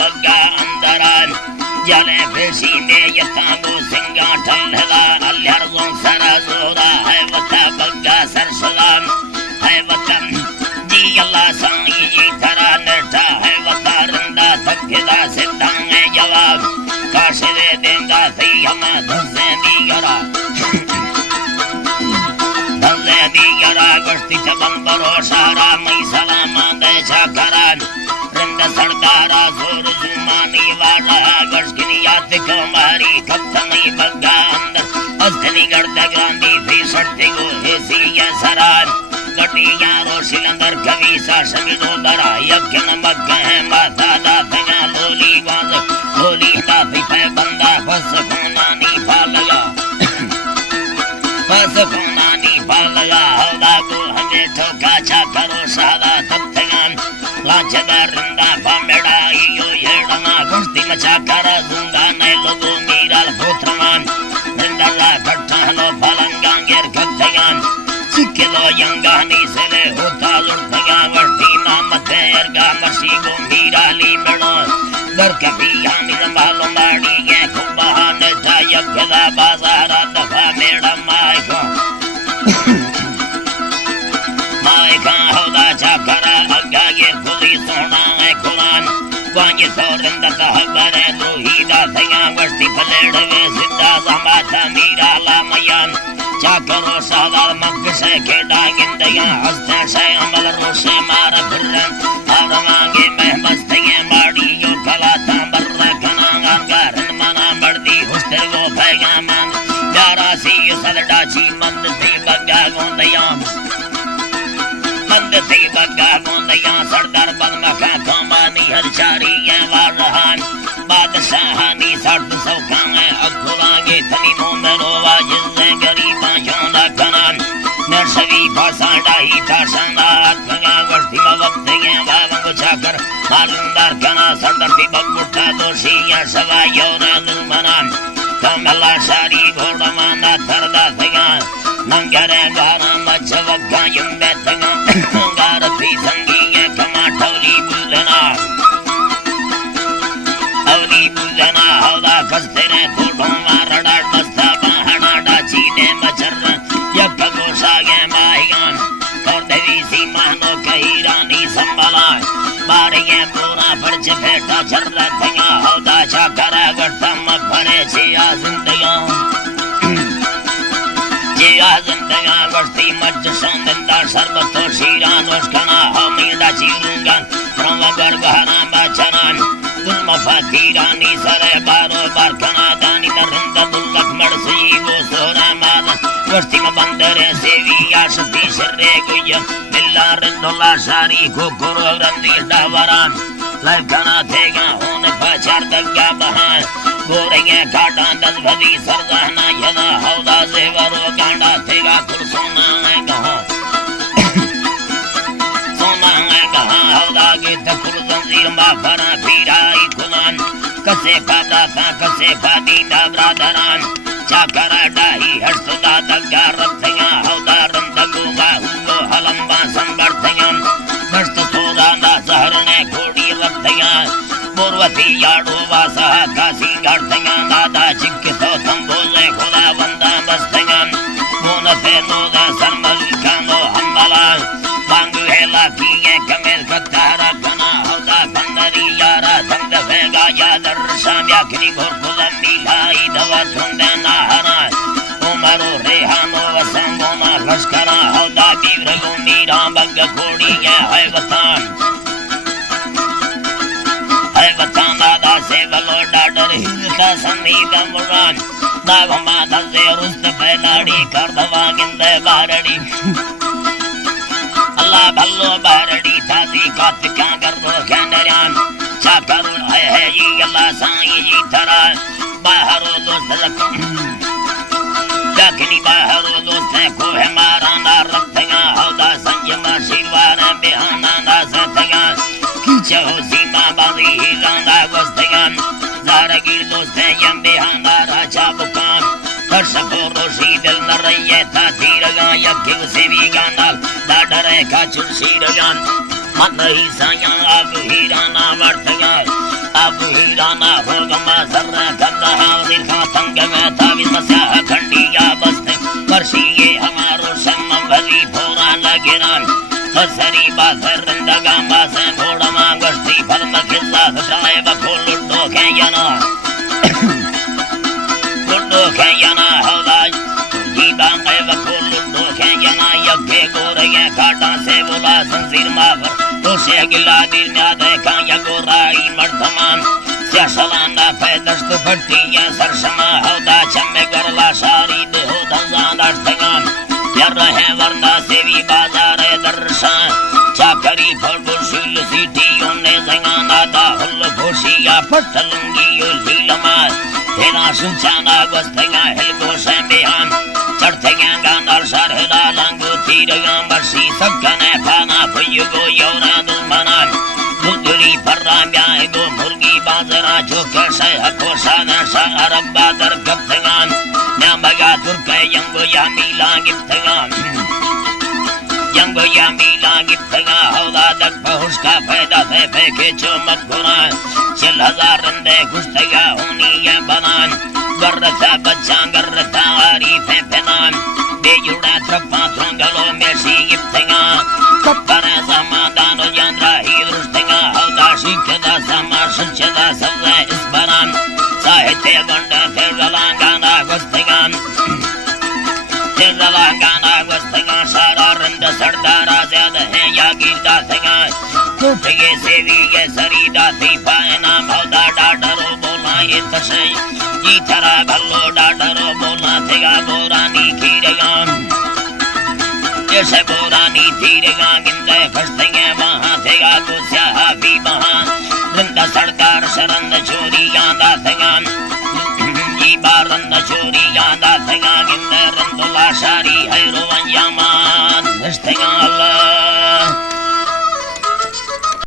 बग्गा अंदरान जले फेसी में यतांगो सिंगा ठल्ला अल्हरजों सरा जोरा है वता बग्गा सरसलाम है वतन जी अल्लाह सांगी जी थरा नटा है वता रंदा थकेदा सिद्धांगे जवाब काशे दे देंगा सही हम धसे दिगरा धसे दिगरा गश्ती चबन बरो सारा मई सलामा दे छकरान रंदा सरदारा जोर जुमानी वाला गश्किनी याद को मारी कप्तनी बग्गा अंदर अस्तनी गर्दा ग्रांदी थी सट्टी को हेसी या सरान गटी यारो शिलंदर कवि सा शमिनो बरा यज्ञ नमक है माता दा तगा लोली वाज लोली दा पे बंदा बस कोनानी पालगा बस कोनानी पालगा हौदा को हमें ठोका चा करो सादा तत्तगान लाचदार रंदा पामेड़ा यो येड़ना गुस्ती मचा कर दूंगा नए लोगों मीराल भूत्रमान रंदा घट्टानो फलंगांगेर गत्तगान सिक्केलो यंगानी सेले होता लुड़तगा वर्ती नाम तेरगा मसीगो मीराली मेड़ो दर कभी यानी जमालो माड़ी ये खुबाने था यक्ला बाजारा दफा मेड़ा मायका मायका होदा चाकरा अग्गा ये खुली सोना है कुरान वांगे सोरंदा कहबरे रोहीदा थगा वर्ती फलेड़वे सिद्धा समाता मीरा लामयान चाकरो सादा मग से खेड़ा गिंदया हस्ते से अमल रोशे मार फिरन और मांगे महमस्त ये माड़ी यो कला तांबर कनांगा गरन मना मर्दी हुस्ते वो भैया मन प्यारा सी सलडा जी मंद थी बग्गा गोंदया मंद थी बग्गा गोंदया सरदार बदमखा कमानी हर चारी ये वारहान बादशाहानी सर्द सौखांगे अकुलांगे थनी मोमेरो वाजिज़े गरीबा जोंदा कनान नरसवी भाषाड़ा ही था शानदार गंगा वर्ती मवक्त ये बाबंगो चाकर मालूमदार कना सरदार थी बगुटा दोषी या सवा योरा दुमनान कमला सारी घोड़ा माना थरदा थगा नंगरे गारा मचवक्का युम्बे थगा गारती संगी ये कमा ठौली बुलना अवली बुलना हौदा कस्तेरे कोटों मारड़ा दस्ता बहाना डाची ने मचर यक गोशा गे माहियान और देवी सी मानो कही रानी संभला मारे ये पूरा फर्ज फेटा चल रहा हौदा चाकरा गठम भरे छिया जिंदगा वर्ती मज संदंदा सर्वतो शीरानोश कना हमीदा चीरुंगन प्रमगर गहना बचनान तुम फकीरानी सरे बारो बार कना दानी नरंद दुल्लक मड़सी वो सोरा मान वर्ती बंदरे सेवी याशती शर्रे गुय बिल्ला रंदोला सारी को गुरु रंदी डावरान लाइव कना थेगा होने पचार दग्गा बहान गोरेंगे काटा दस भदी सरदाना यदा हौदा जेवरो गांडा थेगा खुल सोना है कहाँ सोना है कहाँ हौदा के तकुल जंजीर माफरा पीराई कुलान कसे पादा था कसे पादी दाबरादरान चाकरा डाही हर्षदा दग्गा रत्थया हौदा रंदगुगा हुलो हलंबा संबर्थया मस्त सोदा ना सहरने घोड़ी रत्थया पूर्वती याडो वासा कासी गार्थया दादा चिक्के तो संबोले खुदा बंदा बस्तया मोनते नोदा सरमल कानो हम्बला बांगु हेला किए कमेल कतारा कना हौदा बंदरी यारा धंद भेगा यादर शाम्या किनी घोर खुदा मिलाई दवा धुंदे नाहरा उमरो रेहानो वसंगोना लश्करा हौदा बीवरगो मीरा बग घोड़ी ये है वतान दादा से बलो डाडर हिलका संधीद मुरान दागमा दसे रुस्त पैनाड़ी कर दवा गिंदे बारड़ी अल्लाह भल्लो बारड़ी थाती कात क्या कर दो कैंडरियान चाकर है ये अल्लाह साई जी थरा बाहरो दोस्त रकम दखनी बाहरो दोस्त को है मारा ना रखगा हौदा संयमा शिरवार बिहाना ना सतगा कीचो सीमा बाजी हिलांदा वस्तगान जारगिर दोस्त यम बिहाना राजा बुकान दर्शको रोशी दिल नरये था धीरगा यज्ञ से भी गाना दाडरे का चुलसी रगान मन ही साया आग हीराना वर्तगा अब हीराना होगमा सर्रा करना हाजिर का तंग में तावीज मस्या खंडिया बस्ते वर्षी ये हमारो शम्म भली भोरा लगेरान हसरी बासर रंदगा बासे घोड़ा मांगस्ती फल मखिजा सचाए बखोल लुड्डो के याना लुड्डो के याना हौदाज जीबा गए बखोल लुड्डो के याना यज्ञे गोरगे काटा से बोला संजीर मावर दोषे गिला दिल न्यादे का यगोराई मर्दमान स्याशलाना फैदस्त भट्टिया सरशमा हौदा चम्मे गरला शारी देहो धंजादार तगान यार रहे वरना सेवी बाजार दर्शन चाकरी फलबुशील सीटियों ने जंगाना दाहुल भोशिया पटलंगी यो लीलमा तेरा सुचाना गस्तगा हिलगो से बिहान चढ़ते गया गांडार सरहला लंगो तीरगा मर्सी सकने फाना भुयुगो योरा दुमनान दुदरी फर्रा ब्याह गो मुर्गी बाजरा जो कैसे हको साना सा अरब बादर गप्तगान न्यामगा तुर्के यंगो या मिला गिप्तगान यंगो या मिला गिप्तगा हौदा दक पहुँच का फायदा से फेंके चो मत गुना 4000 रंदे गुस्तगा होनी या बनान गर्रता बच्चा गर्रता आरी फेंफेनान बेजुड़ा ट्रप्पा थोंगलो में सी गिप्तगा कप्परा समादानो यंद्रा ही दृष्टगा हौदा शिकदा समा सुचदा सवला इस बनान साहित्य गंडा तेरलांगाना गुस्तगान तेरलांगाना गुस्तगा सारा रंद सरदारा ज्यादा है या गिरदा सगा टूटे सेवी ये सरीदा थी पाना भौदा डाडरो बोला ये तसे जी थरा भल्लो डाडरो बोला थेगा बोरानी खीरेगा जैसे बोरानी थीरेगा गिंदे फस्तगे वहाँ थेगा गुस्सा हाफी वहाँ रंद सरदार शरंद चोरी यादा थेगा जी बारंद चोरी यादा थेगा गिंदे रंदुला शारी है रोवंयामान फस्तगा अल्लाह